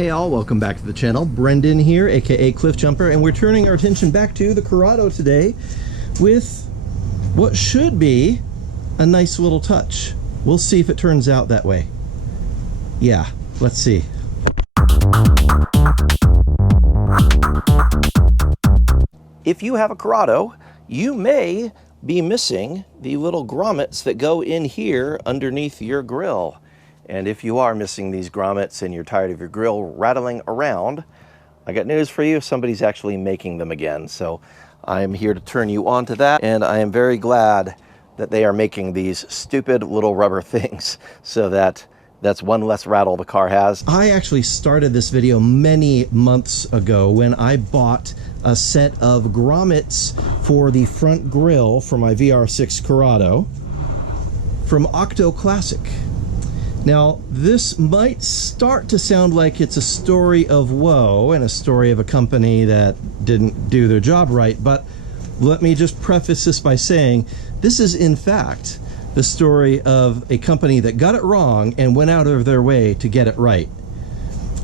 Hey all, welcome back to the channel. Brendan here, aka Cliff Jumper, and we're turning our attention back to the Corrado today with what should be a nice little touch. We'll see if it turns out that way. Yeah, let's see. If you have a Corrado, you may be missing the little grommets that go in here underneath your grill. And if you are missing these grommets and you're tired of your grill rattling around, I got news for you. Somebody's actually making them again. So I'm here to turn you on to that. And I am very glad that they are making these stupid little rubber things so that that's one less rattle the car has. I actually started this video many months ago when I bought a set of grommets for the front grille for my VR6 Corrado from Octoclassic. Now, this might start to sound like it's a story of woe and a story of a company that didn't do their job right, but let me just preface this by saying this is in fact the story of a company that got it wrong and went out of their way to get it right.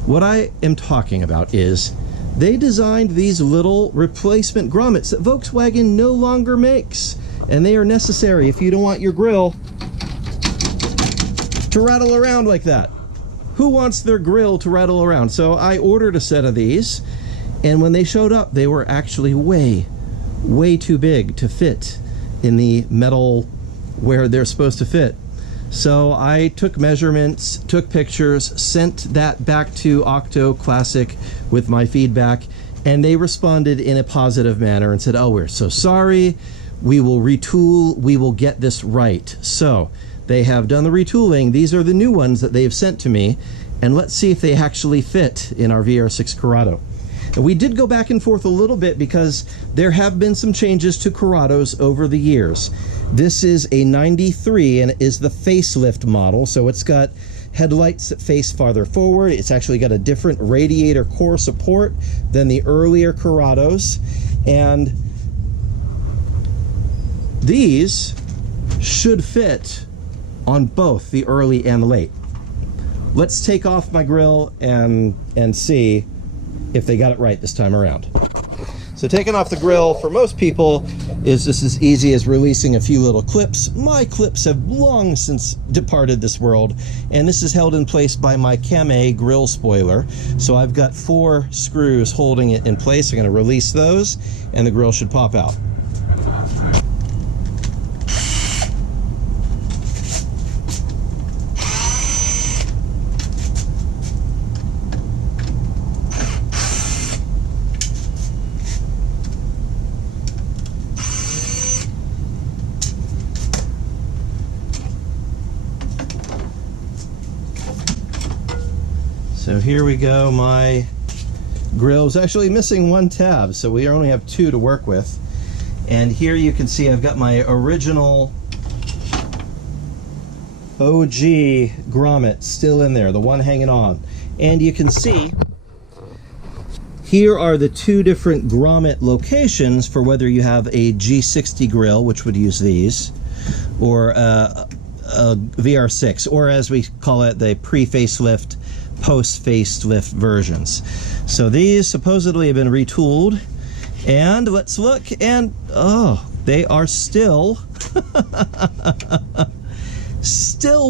What I am talking about is they designed these little replacement grommets that Volkswagen no longer makes, and they are necessary if you don't want your grill to rattle around like that. Who wants their grill to rattle around? So I ordered a set of these, and when they showed up, they were actually way too big to fit in the metal where they're supposed to fit. So I took measurements, took pictures, sent that back to Octoclassic with my feedback, and they responded in a positive manner and said, "Oh, we're so sorry, we will retool, we will get this right." So they have done the retooling. These are the new ones that they've sent to me, and let's see if they actually fit in our VR6 Corrado. And we did go back and forth a little bit because there have been some changes to Corrados over the years. This is a 93 and it is the facelift model, so it's got headlights that face farther forward. It's actually got a different radiator core support than the earlier Corrados, and these should fit on both the early and the late. Let's take off my grill and see if they got it right this time around. So taking off the grill for most people is just as easy as releasing a few little clips. My clips have long since departed this world, and this is held in place by my Cam grill spoiler. So I've got 4 screws holding it in place. I'm going to release those and the grill should pop out. So here we go. My grill is actually missing 1 tab, so we only have 2 to work with. And here you can see I've got my original OG grommet still in there, the one hanging on. And you can see here are the 2 different grommet locations for whether you have a G60 grill, which would use these, or a VR6, or as we call it, the pre-facelift, post-facelift versions. So these supposedly have been retooled, and let's look, and oh, they are still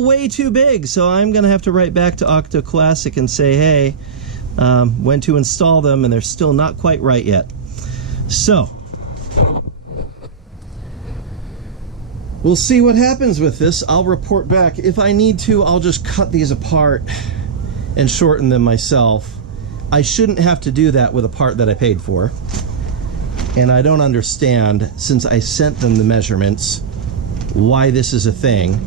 way too big. So I'm gonna have to write back to Octoclassic and say, hey, when to install them, and they're still not quite right yet. So we'll see what happens with this. I'll report back. If I need to, I'll just cut these apart and shorten them myself. I shouldn't have to do that with a part that I paid for. And I don't understand, since I sent them the measurements, why this is a thing.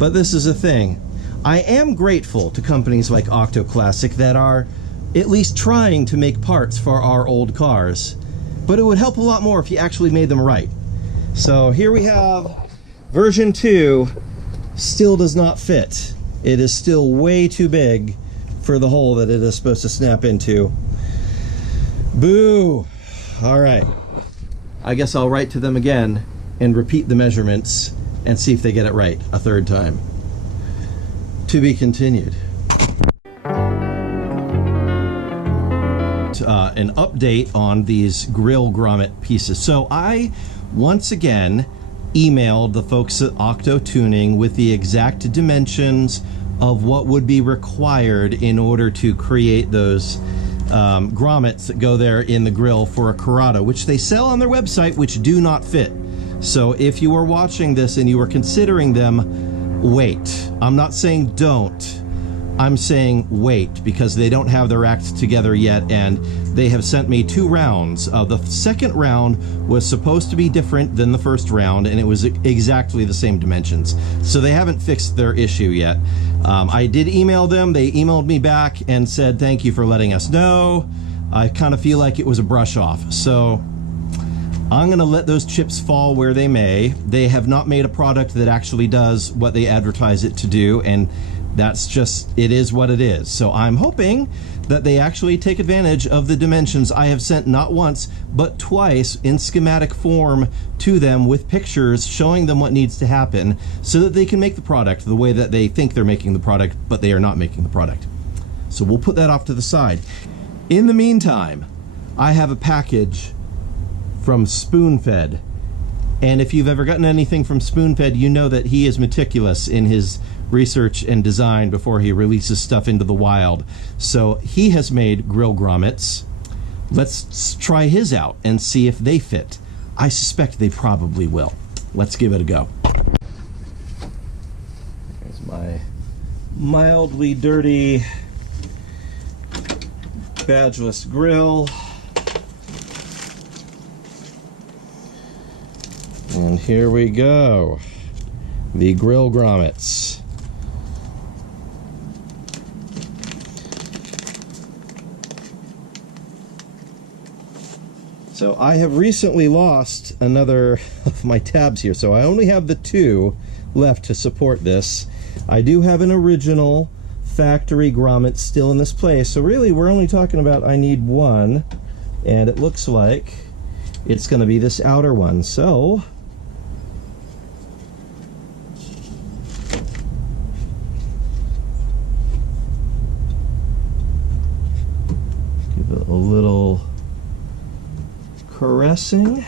But this is a thing. I am grateful to companies like Octoclassic that are at least trying to make parts for our old cars. But it would help a lot more if you actually made them right. So here we have version 2, still does not fit. It is still way too big for the hole that it is supposed to snap into. Boo! All right. I guess I'll write to them again and repeat the measurements and see if they get it right a 3rd time. To be continued. about an update on these grill grommet pieces. So I, once again, emailed the folks at Octo Tuning with the exact dimensions of what would be required in order to create those grommets that go there in the grill for a Corrado, which they sell on their website, which do not fit. So if you are watching this and you are considering them, wait. I'm not saying don't. I'm saying wait, because they don't have their act together yet, and they have sent me 2 rounds. The second round was supposed to be different than the first round, and it was exactly the same dimensions. So they haven't fixed their issue yet. I did email them. They emailed me back and said, thank you for letting us know. I kind of feel like it was a brush off. So I'm going to let those chips fall where they may. They have not made a product that actually does what they advertise it to do, and that's just, it is what it is. So I'm hoping that they actually take advantage of the dimensions I have sent not once, but twice in schematic form to them with pictures showing them what needs to happen so that they can make the product the way that they think they're making the product, but they are not making the product. So we'll put that off to the side. In the meantime, I have a package from Spoonfed. And if you've ever gotten anything from Spoonfed, you know that he is meticulous in his research and design before he releases stuff into the wild. So he has made grill grommets. Let's try his out and see if they fit. I suspect they probably will. Let's give it a go. There's my mildly dirty badgeless grill. And here we go. The grill grommets. So I have recently lost another of my tabs here, so I only have the 2 left to support this. I do have an original factory grommet still in this place, so really we're only talking about I need 1, and it looks like it's going to be this outer one. So give it a little caressing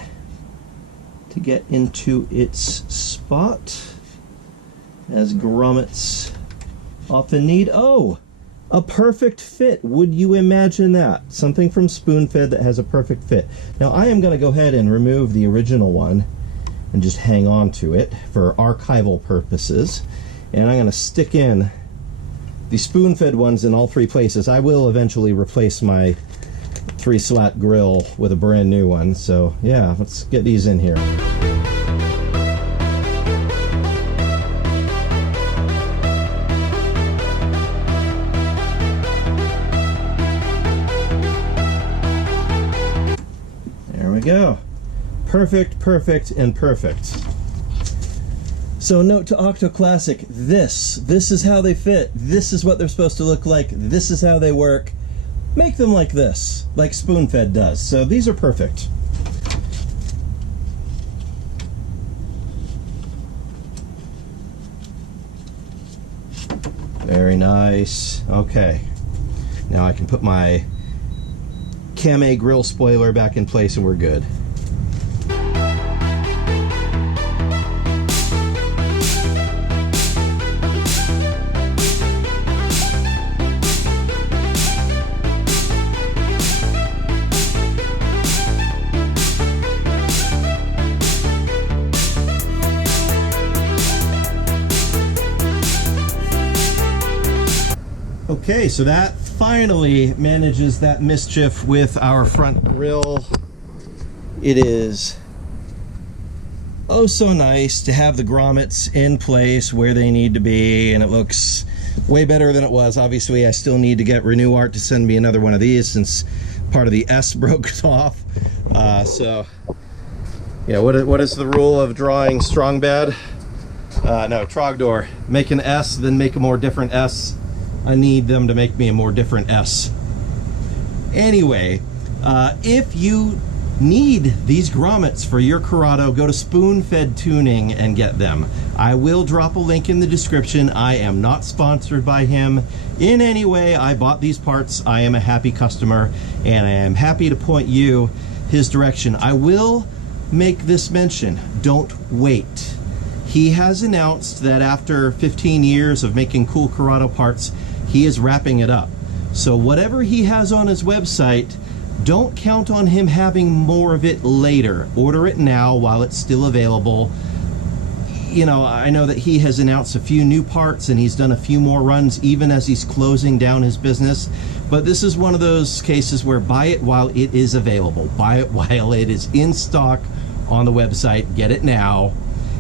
to get into its spot, as grommets often need. Oh, a perfect fit. Would you imagine that? Something from Spoonfed that has a perfect fit. Now I am going to go ahead and remove the original one and just hang on to it for archival purposes, and I'm going to stick in the Spoonfed ones in all 3 places. I will eventually replace my 3-slat grill with a brand new one. So yeah, let's get these in here. There we go. Perfect, perfect, and perfect. So note to Octoclassic, this is how they fit. This is what they're supposed to look like. This is how they work. Make them like this, like Spoonfed does. So these are perfect. Very nice. Okay. Now I can put my Cam-A grill spoiler back in place and we're good. Okay, so that finally manages that mischief with our front grille. It is oh so nice to have the grommets in place where they need to be, and it looks way better than it was. Obviously, I still need to get Renew Art to send me another one of these since part of the S broke off. So, yeah, what is the rule of drawing strong bad? No, Trogdor. Make an S, then make a more different S. I need them to make me a more different S. Anyway, if you need these grommets for your Corrado, go to Spoonfed Tuning and get them. I will drop a link in the description. I am not sponsored by him in any way. I bought these parts. I am a happy customer, and I am happy to point you his direction. I will make this mention. Don't wait. He has announced that after 15 years of making cool Corrado parts, he is wrapping it up. So whatever he has on his website, don't count on him having more of it later. Order it now while it's still available. You know, I know that he has announced a few new parts and he's done a few more runs even as he's closing down his business. But this is one of those cases where buy it while it is available. Buy it while it is in stock on the website. Get it now.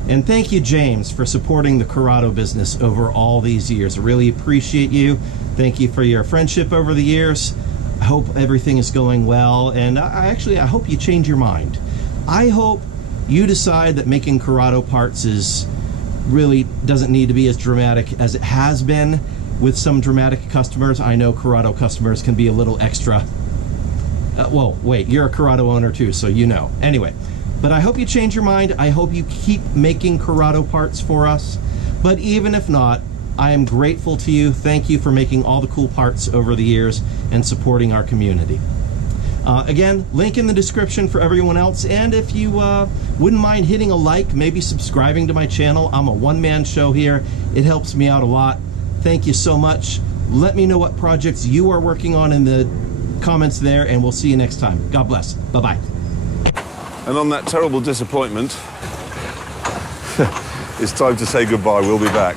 And thank you, James, for supporting the Corrado business over all these years. I really appreciate you. Thank you for your friendship over the years. I hope everything is going well, and I hope you change your mind. I hope you decide that making Corrado parts really doesn't need to be as dramatic as it has been with some dramatic customers. I know Corrado customers can be a little extra. Well, wait, you're a Corrado owner too, so you know. Anyway, but I hope you change your mind. I hope you keep making Corrado parts for us. But even if not, I am grateful to you. Thank you for making all the cool parts over the years and supporting our community. Again, link in the description for everyone else. And if you wouldn't mind hitting a like, maybe subscribing to my channel. I'm a one-man show here. It helps me out a lot. Thank you so much. Let me know what projects you are working on in the comments there, and we'll see you next time. God bless. Bye-bye. And on that terrible disappointment, it's time to say goodbye. We'll be back.